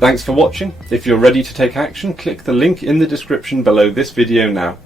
Thanks for watching. If you're ready to take action, click the link in the description below this video now.